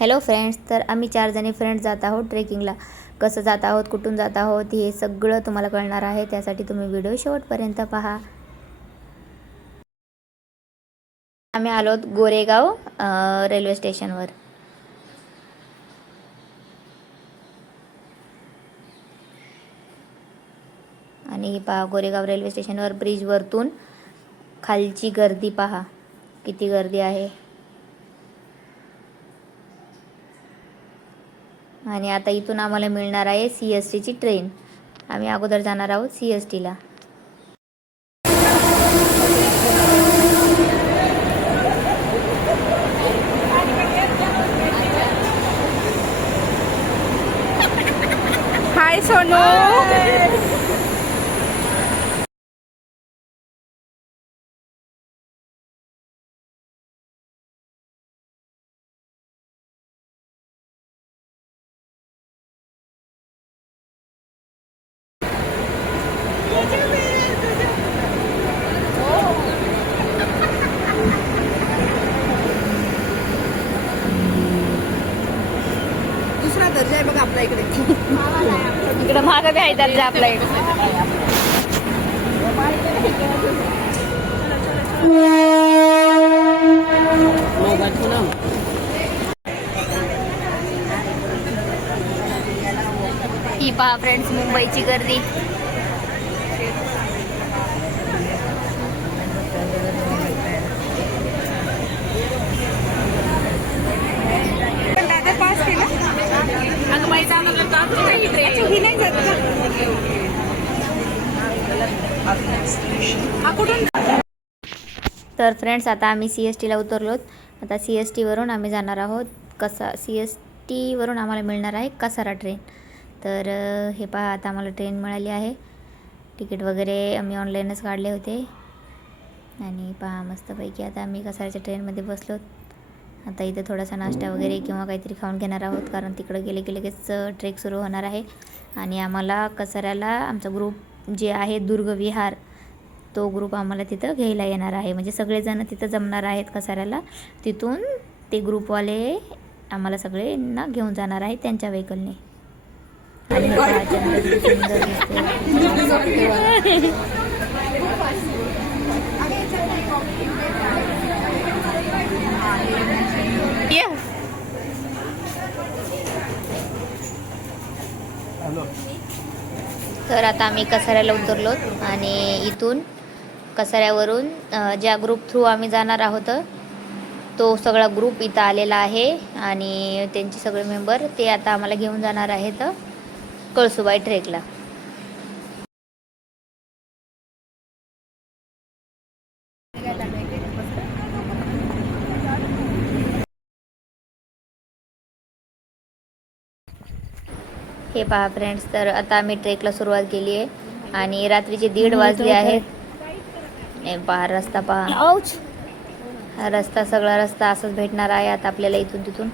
Hello friends, तर आम्ही 4 जणी फ्रेंड्स जात आहोत ट्रेकिंगला. कसं जात आहोत, कुठून जात आहोत हे सगळं तुम्हाला कळणार आहे. त्यासाठी तुम्ही व्हिडिओ शेवटपर्यंत पहा. आम्ही आलोत गोरेगाव रेल्वे स्टेशनवर. आणि पहा, गोरेगाव रेल्वे स्टेशनवर ब्रिजवरतून खालची गर्दी पहा, किती गर्दी आहे. आणि आता इथून आम्हाला मिळणार आहे CSTची ट्रेन. आम्ही अगोदर जाणार आहोत CSTला. हाय सोनू. दुसरा दर्जा आहे बघा आपल्या इकडे. इकडे मागं बी आहे दर्जा आपल्या इकडे. ही पहा फ्रेंड्स, मुंबईची गर्दी. पास केला. अगं बाई चालू ही नाही जात का? हा कुठून? तर फ्रेंड्स, आता आम्ही CSTला उतरलोत. आता CSTवरून आम्ही जाणार आहोत CSTवरून आम्हाला मिळणार आहे कसारा ट्रेन. तर हे पहा, आता आम्हाला ट्रेन मिळाली आहे. तिकीट वगैरे आम्ही ऑनलाईनच काढले होते. आणि पहा मस्तपैकी आता आम्ही कसाऱ्याच्या ट्रेनमध्ये बसलोत. आता इथे थोडासा नाश्ता वगैरे किंवा काहीतरी खाऊन घेणार आहोत, कारण तिकडं गेले की लगेच ट्रेक सुरू होणार आहे. आणि आम्हाला कसाऱ्याला आमचा ग्रुप जे आहे दुर्गविहार, तो ग्रुप आम्हाला तिथं घ्यायला येणार आहे. म्हणजे सगळेजण तिथं जमणार आहेत कसाऱ्याला. तिथून ते ग्रुपवाले आम्हाला सगळ्यांना घेऊन जाणार आहेत त्यांच्या व्हेकलने. आणि सुंदर दिसते. तर आता आम्ही कसाऱ्याला उतरलोत. आणि इथून कसाऱ्यावरून ज्या ग्रुप थ्रू आम्ही जाणार आहोत तो सगळा ग्रुप इथं आलेला आहे. आणि त्यांचे सगळे मेंबर ते आता आम्हाला घेऊन जाणार आहेत कळसुबाई ट्रेकला. हे पहा फ्रेंड्स, तर आता आम्ही ट्रेकला सुरुवात केली आहे. आणि रात्रीचे 1:30 वाजले आहेत. हे पहा रस्ता, पहा हा रस्ता, सगळा रस्ता असंच भेटणार आहे आता आपल्याला इथून तिथून.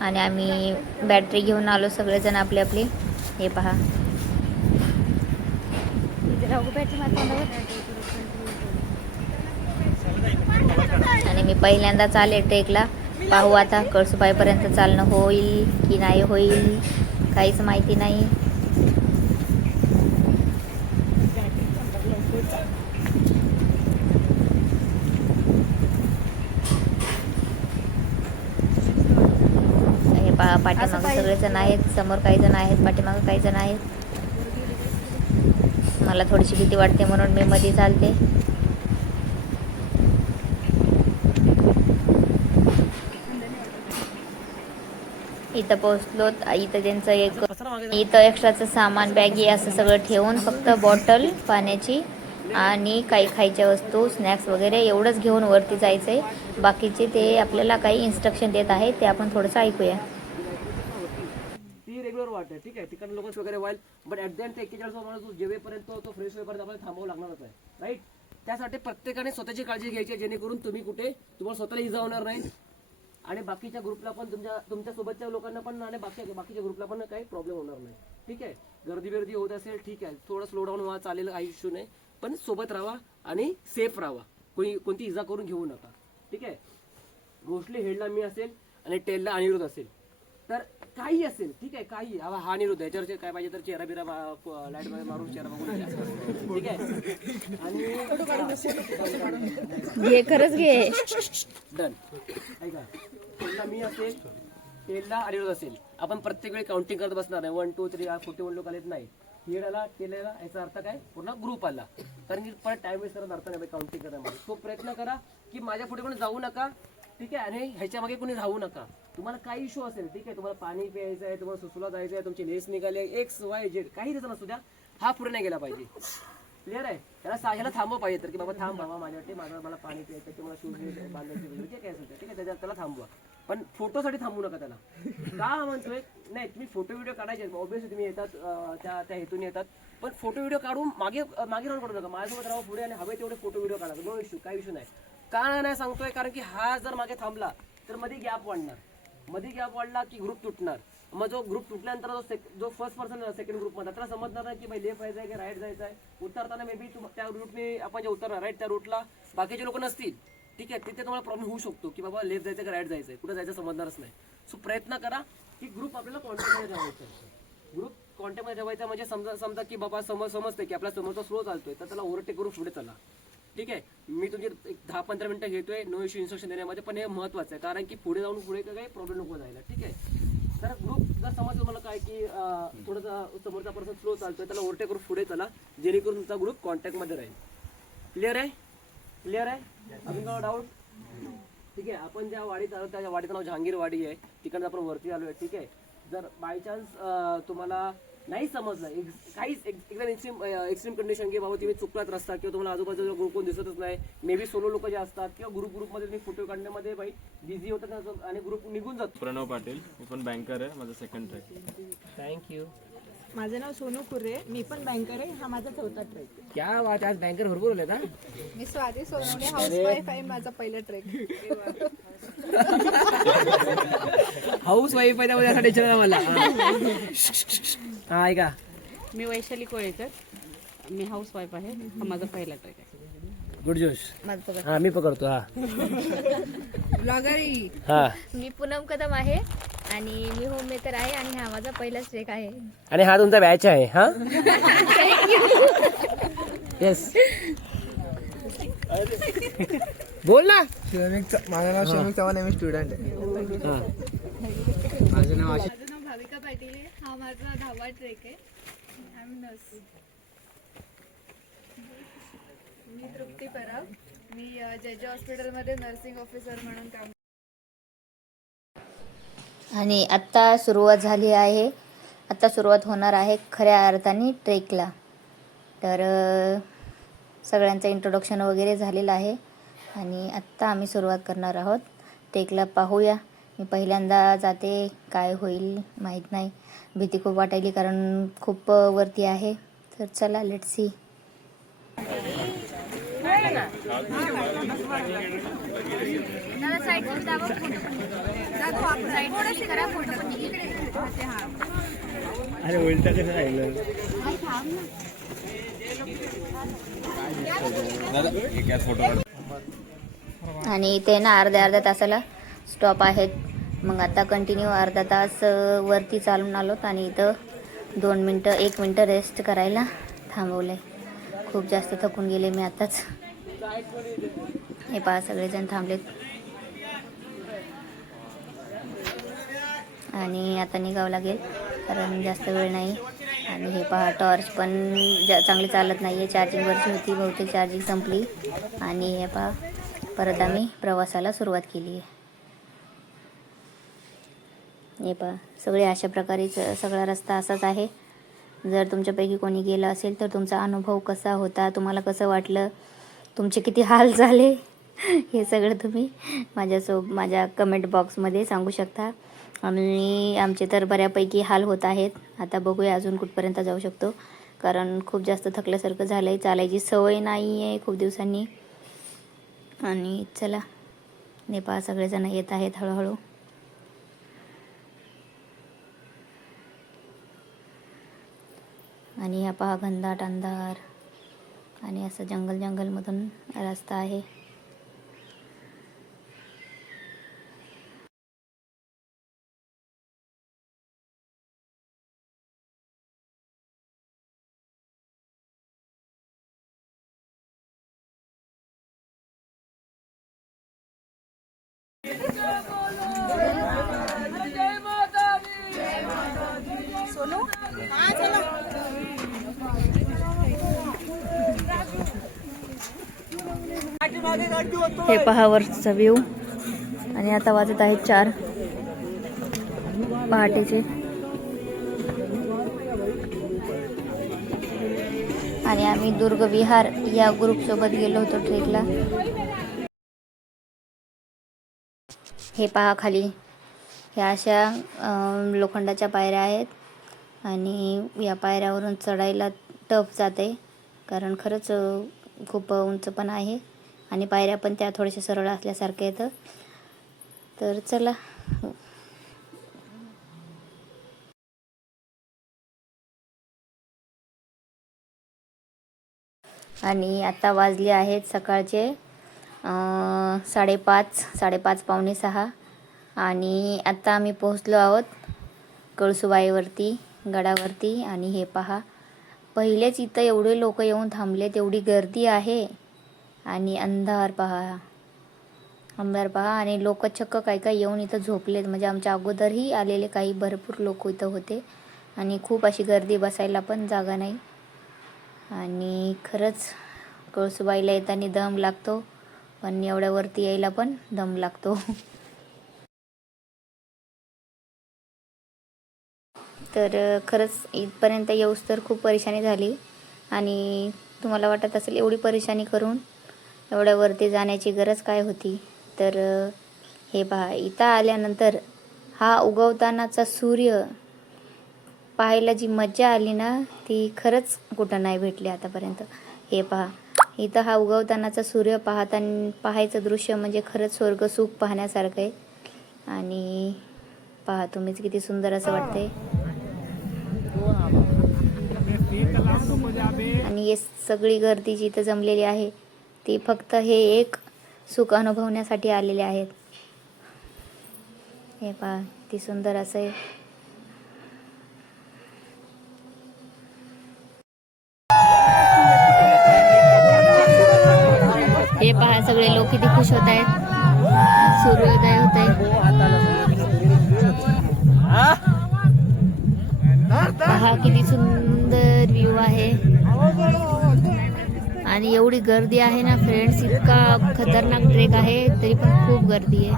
आणि आम्ही बॅटरी घेऊन आलो सगळेजण आपले आपले. हे पहा, आणि मी पहिल्यांदाच आले ट्रेकला. पाहू आता कळसुबाईपर्यंत चालणं होईल की नाही होईल, काहीच माहिती नाही. हे पहा, पाठीमागं सगळेजण आहेत, समोर काही जण आहेत, पाठीमागं काही जण आहेत. मला थोडीशी भीती वाटते म्हणून मी मध्ये चालते. इथं पोहोचलोत. इथं त्यांचं इथं एक्स्ट्राचं सामान, बॅगी असं सगळं ठेवून फक्त बॉटल पाण्याची आणि काही खायच्या वस्तू, स्नॅक्स वगैरे एवढंच घेऊन वरती जायचं आहे. बाकीचे ते आपल्याला काही इन्स्ट्रक्शन देत आहेत, ते आपण थोडंसं ऐकूया. ती रेग्युलर वाट आहे, ठीक आहे. तिकडे लोक वगैरे while, but at the end 41 माणूस जेवेपर्यंत तो फ्रेश होईपर्यंत आपल्याला थांबावं लागणारच आहे, राईट. त्यासाठी प्रत्येकाने स्वतःची काळजी घ्यायची, जेणेकरून तुम्ही कुठे तुम्हाला स्वतःला इजा होणार नाही आणि बाकीच्या ग्रुपला पण, तुमच्या सोबतच्या लोकांना पण आणि बाकीच्या ग्रुपला पण काही प्रॉब्लेम होणार नाही, ठीक आहे. गर्दी होत असेल, ठीक आहे, थोडं स्लो डाऊन व्हा, चालेल, काही इश्यू नाही. पण सोबत राहा आणि सेफ राहा, कोणती इजा करून घेऊ नका, ठीक आहे. मोस्टली हेडला मी असेल आणि टेलला अनिरुद्ध असेल. तर काही असेल ठीक आहे, काही हा अनिरुद्ध याच्यावर काय पाहिजे तर चेहरा बिरा लाईट मध्ये मारून चेहरा बघून ठीक आहे. आणि घे खरंच घे. डन. ऐका, टेलला मी असेल, टेलला अनिरुद्ध असेल. आपण प्रत्येक वेळी काउंटिंग करत बसणार नाही. 1 2 3 41 लोक आलेत नाही. हेड आला, टेल आला, याचा अर्थ काय पूर्ण ग्रुप आला. कारण की परत टाइम वेस्ट करत अर्थ नाही काउंटिंग करण्यामध्ये. तो प्रयत्न करा की माझ्या पुढे कोणी जाऊ नका ठीक आहे, आणि ह्याच्या मागे कोणी राहू नका. तुम्हाला काही इश्यू असेल ठीक आहे, तुम्हाला पाणी प्यायचं आहे, तुम्हाला सुसूला जायचं आहे, तुमची लेस निघाली, XYZ काही रिझन असू द्या, हा पुढे नाही गेला पाहिजे. क्लिअर आहे. ह्याला थांबव पाहिजे तर की बाबा थांब बाबा माझ्यासाठी मला पाणी प्यायचं आहे, मला शूज बांधायचे वगैरे काय असेल ठीक आहे, त्याला थांबवा. पण फोटोसाठी थांबू नका त्याला. का म्हणतोय नाही, तुम्ही फोटो व्हिडिओ काढायचे ऑब्विसली तुम्ही येतात त्या हेतून येतात, पण फोटो व्हिडिओ काढून मागे राहून करू नका. माझ्यासोबत राहा पुढे आणि हवे तेवढे फोटो व्हिडिओ काढा. नो इश्यू, काही इश्यू नाही. का नाही सांगतोय, कारण की हा जर मागे थांबला तर मध्ये गॅप वाढणार. मध्ये गॅप वाढला की ग्रुप तुटणार. मग जो ग्रुप तुटल्यानंतर जो फर्स्ट पर्सन सेकंड ग्रुप मध्ये त्याला समजणार नाही की भाई लेफ्ट जायचं आहे की राईट जायचं आहे. उतरताना मे बी त्या रूटने आपण जे उतरणार राईट त्या रूटला बाकीचे लोक नसतील ठीक आहे, तिथे तुम्हाला प्रॉब्लेम होऊ शकतो की बाबा लेफ्ट जायचं का राईट जायचं, कुठे जायचं समजणारच नाही. सो प्रयत्न करा की ग्रुप आपल्याला कॉन्टॅक्टमध्ये ठेवायचा. ग्रुप कॉन्टॅक्टमध्ये ठेवायचा म्हणजे समजा की बाबा समजते की आपला समोरचा स्लो चालतोय तर त्याला ओव्हरटेक करून पुढे चला. ठीक आहे, मी तुमची 10-15 मिनिटं घेतोय नो इश्यू इन्स्ट्रक्शन देण्यामध्ये, पण हे महत्वाचं आहे कारण की पुढे जाऊन पुढे काही प्रॉब्लेम नको जायला. ठीक आहे, तर ग्रुप जर समज तुम्हाला काय की थोडासा समोरचा पर्सन स्लो चालतोय त्याला ओव्हरटेक करून पुढे चला, जेणेकरून तुमचा ग्रुप कॉन्टॅक्टमध्ये राहील. क्लिअर आहे? क्लिअर आहे? अजून काय डाऊट? ठीक आहे, आपण ज्या वाडीत आलो त्या वाडीचं नाव जहांगीरवाडी आहे, तिकडनं आपण वरती आलो आहे. ठीक आहे, जर बाय चान्स तुम्हाला नाही समजलं काहीच एकदम एक्स्ट्रीम कंडिशन की बाबा तुम्ही चुकलात रस्ता किंवा तुम्हाला आजूबाजूला ग्रुप कोण दिसतच नाही, मे बी सोलो लोक जे असतात किंवा ग्रुपमध्ये तुम्ही फोटो काढण्यामध्ये बाई बिझी होतात आणि ग्रुप निघून जातो. प्रणव पाटील, मी पण बँकर आहे, माझा सेकंड ट्रॅक. थँक्यू. माझं नाव सोनू कुर्रे, मी पण बँकर आहे, हा माझा 4था ट्रेक. क्या बात, आज बँकर भरपूर आले ना. मी स्वाती सोनवणे, हाऊसवाईफ आहे, माझा पहिला ट्रेक. हाऊस वाईफ आहे त्यामुळे असं टेन्शन आहे मला. हा ऐका, मी वैशाली कोळेकर, मी हाऊसवाईफ आहे, हा माझा पहिला ट्रेक आहे. गुड जोश. हा मी पकडतो. हा ब्लॉगरी. हा, मी पूनम कदम आहे आणि मी होम मेकर आहे आणि हा माझा पहिलाच ट्रेक आहे. आणि हा तुमचा बॅच आहे. हा येस, बोल ना. माझं नाव श्रमिक चव्हाण आहे, मी स्टुडंट आहे. माझं नाव माझं नाव भाविका पाटील आहे, हा माझा 10वा ट्रेक आहे. I am nurse. मी तृप्ती पराब, मी जे हॉस्पिटलमध्ये नर्सिंग ऑफिसर म्हणून काम. आणि आत्ता सुरुवात झाली आहे, आत्ता सुरुवात होणार आहे खऱ्या अर्थाने ट्रेकला. तर सगळ्यांचं इंट्रोडक्शन वगैरे झालेलं आहे आणि आत्ता आम्ही सुरुवात करणार आहोत ट्रेकला. पाहूया, मी पहिल्यांदा जाते, काय होईल माहीत नाही, भीती खूप वाटायली कारण खूप वरती आहे. तर चला लेट्स सी. अरे उलटा कसं राहिलं. आणि ते ना अर्ध्या तासाला स्टॉप आहेत. मग आता कंटिन्यू अर्धा तास वरती चालून आलोत आणि इथं 1 मिनटं रेस्ट करायला थांबवलं आहे. खूप जास्त थकून गेले मी आताच. हे पहा सगळेजण थांबलेत आणि आता निघावं लागेल कारण जास्त वेळ नाही. आणि हे पहा टॉर्च पण चांगली चालत नाही आहे, चार्जिंगवरची होती, बहुतेक चार्जिंग संपली. आणि हे पहा परत आम्ही प्रवासाला सुरुवात केली आहे. हे पहा सगळे अशा प्रकारेच सगळा रस्ता असाच आहे. जर तुमच्यापैकी कोणी गेलं असेल तर तुमचा अनुभव कसा होता, तुम्हाला कसं वाटलं, तुमचे किती हाल झाले हे सगळं तुम्ही माझ्या कमेंट बॉक्समध्ये सांगू शकता. आणि आमचे तर बऱ्यापैकी हाल होत आहेत. आता बघूया अजून कुठपर्यंत जाऊ शकतो कारण खूप जास्त थकल्यासारखं झालं आहे, चालायची सवय नाही आहे खूप दिवसांनी. आणि चला, नेपाळ सगळेजण येत आहेत हळूहळू. आणि हा पहा घनदाट अंधार आणि असं जंगलमधून रस्ता आहे. हे पहा वरचा व्ह्यू. आणि आता वाजत आहेत 4 पहाटेचे. आणि आम्ही दुर्ग विहार या ग्रुप सोबत गेलो होतो ट्रेकला. हे पहा खाली ह्या अशा लोखंडाच्या पायऱ्या आहेत. आणि या पायऱ्यावरून चढायला टफ जाते, कारण खरंच खूप उंच पण आहे. आणि पायऱ्या पण त्या थोड्याशा सरळ असल्यासारख्या येतं. तर चला. आणि आता वाजले आहेत सकाळचे 5:30 पावणे 6. आणि आता आम्ही पोहोचलो आहोत कळसुबाईवरती गडावरती. आणि हे पहा, पहिलेच इथं एवढे लोक येऊन थांबले, तेवढी गर्दी आहे. आणि अंधार पहा. आणि लोक चक्क काय येऊन इथं झोपलेत. म्हणजे आमच्या अगोदरही आलेले काही भरपूर लोक इथं होते. आणि खूप अशी गर्दी, बसायला पण जागा नाही. आणि खरंच कळसुबाईला येताना दम लागतो, पण एवढ्यावरती यायला पण दम लागतो. तर खरंच इथपर्यंत येऊस तर खूप परेशानी झाली. आणि तुम्हाला वाटत असेल एवढी परेशानी करून एवढ्यावरती जाण्याची गरज काय होती. तर हे पहा, इथं आल्यानंतर हा उगवतानाचा सूर्य पाहायला जी मजा आली ना, ती खरंच कुठं नाही भेटली आतापर्यंत. हे पहा, इथं हा उगवतानाचा सूर्य पाहायचं दृश्य म्हणजे खरंच स्वर्गसुख पाहण्यासारखं आहे. आणि पहा तुम्हीच किती सुंदर असं वाटतंय. आणि हे सगळी गर्दी जी इथं जमलेली आहे, ती फक्त हे एक सुख अनुभवण्यासाठी आलेले आहेत. हे पहा ती सुंदर असं आहे. हे पहा सगळे लोक किती खुश होत आहेत. सूर्योदय होत आहे. पहा किती सुंदर व्ह्यू आहे. आणि एवढी गर्दी आहे ना फ्रेंड्स, इतका खतरनाक ट्रेक आहे तरी पण खूप गर्दी आहे.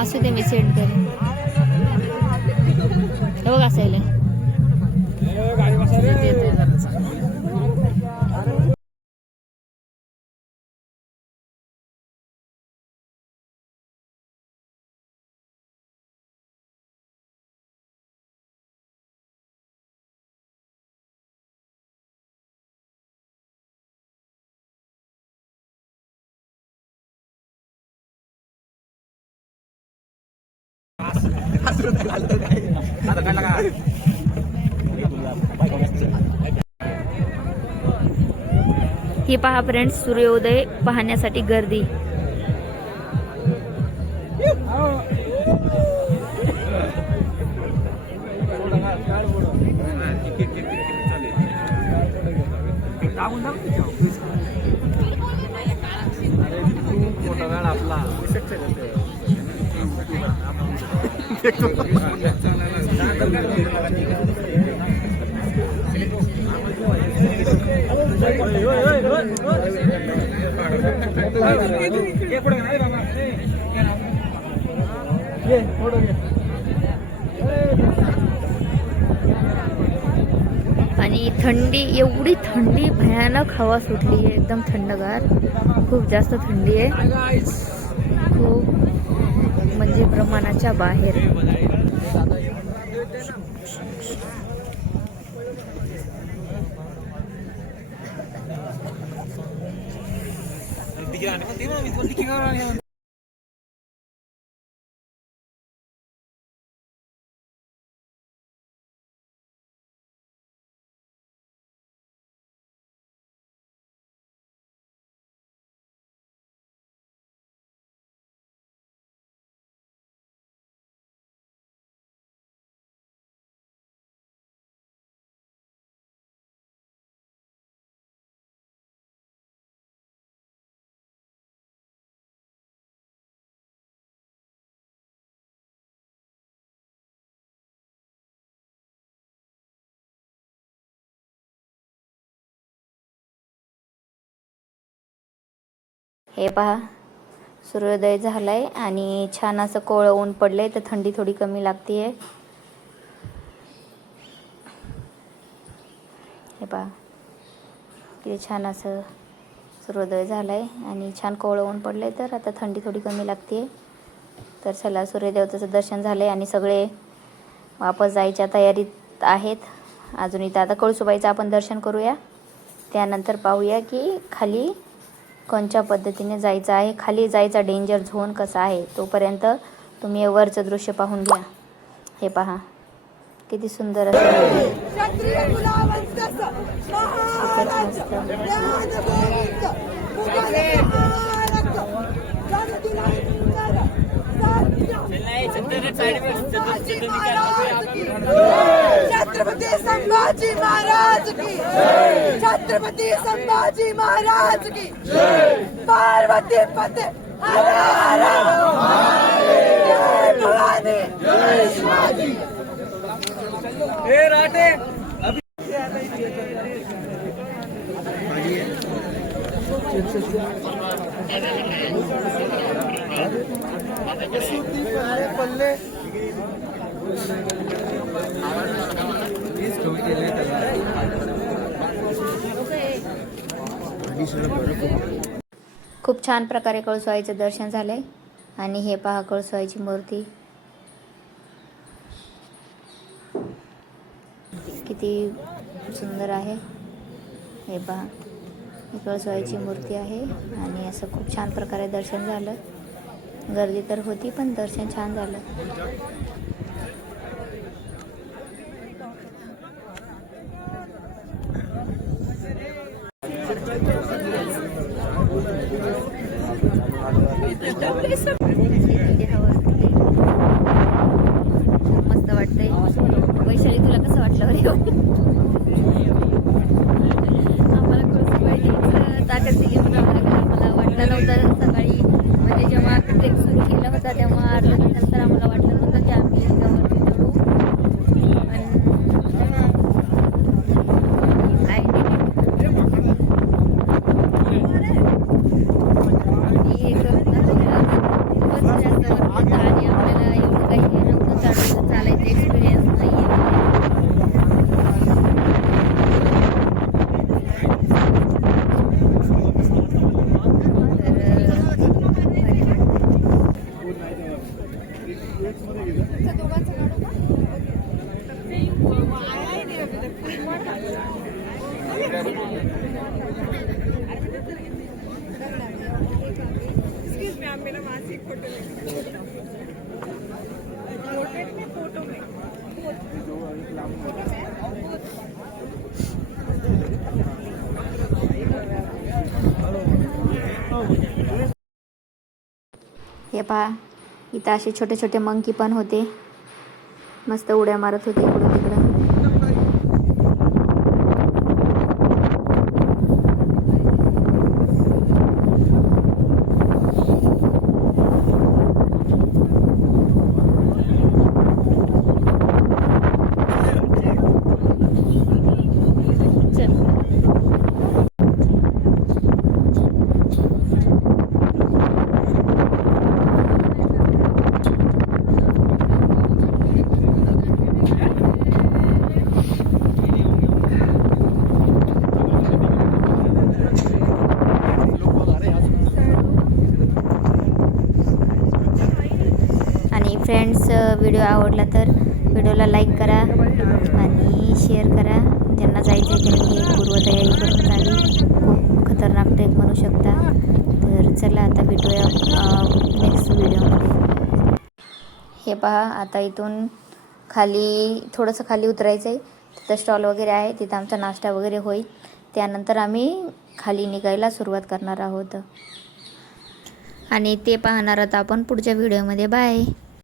असू दे, मी सेंड करेन. हे बघ असायला. ही पहा फ्रेंड्स, सूर्योदय पाहण्यासाठी गर्दी. आणि थंडी, एवढी थंडी, भयानक हवा सुटली आहे, एकदम थंडगार. खूप जास्त थंडी आहे, खूप म्हणजे प्रमाणाच्या बाहेर. हे पहा सूर्योदय झालाय आणि छान असं कोवळं ऊन पडलंय, तर थंडी थोडी कमी लागते. हे पहा किती छान असं सूर्योदय झालाय आणि छान कोवळं ऊन पडलंय, तर आता थंडी थोडी कमी लागते. तर चला सूर्यदेवताचं दर्शन झालंय आणि सगळे वापस जायच्या तयारीत आहेत. अजून इथं आता कळसूबाईचं आपण दर्शन करूया, त्यानंतर पाहूया की खाली कोणत्या पद्धतीने जायचं आहे. खाली जायचा डेंजर झोन कसा आहे तोपर्यंत तुम्ही वरचं दृश्य पाहून घ्या. हे पहा किती सुंदर असं छत्रपती संभाजी महाराज की छत्रपती संभाजी महाराज की पार्वती पते हर हर जय भवानी जय शिवाजी. पल्ले खूप छान प्रकारे कळसूबाईचं दर्शन झालंय. आणि हे पहा कळसूबाईची मूर्ती किती सुंदर आहे. हे पहा ही कळसूबाईची मूर्ती आहे आणि असं खूप छान प्रकारे दर्शन झालं. गर्दी तर होती पण दर्शन छान झालं. मस्त वाटतंय. वैशाली तुला कसं वाटलं रे? आम्हाला कळसूबाईचं ताकद दिली म्हणावं लागेल. आम्हाला वाटलं नव्हतं सकाळी, म्हणजे जेव्हा ट्रेक सुरू केला होता तेव्हा नंतर आम्हाला वाटलं नव्हतं की आम्ही वरती चढू. हे करत आणि आपल्याला एवढं काही हे नव्हतं चालायचं एक्सपिरियन्स नाही आहे. हे पहा इथं असे छोटे छोटे मंकी पण होते, मस्त उड्या मारत होते इकडून तिकडं. फ्रेंड्स, व्हिडिओ आवडला तर व्हिडिओला लाईक करा आणि शेअर करा. ज्यांना जायचं आहे त्यांनी पूर्वतयारी करून जावी. खूप खतरनाक ट्रेक म्हणू शकता. तर चला आता भेटूया नेक्स्ट व्हिडिओमध्ये. हे पहा आता इथून खाली थोडंसं खाली उतरायचं आहे. तिथं स्टॉल वगैरे आहे, तिथं आमचा नाश्ता वगैरे होईल. त्यानंतर आम्ही खाली निघायला सुरुवात करणार आहोत आणि ते पाहणार आहोत आपण पुढच्या व्हिडिओमध्ये. बाय.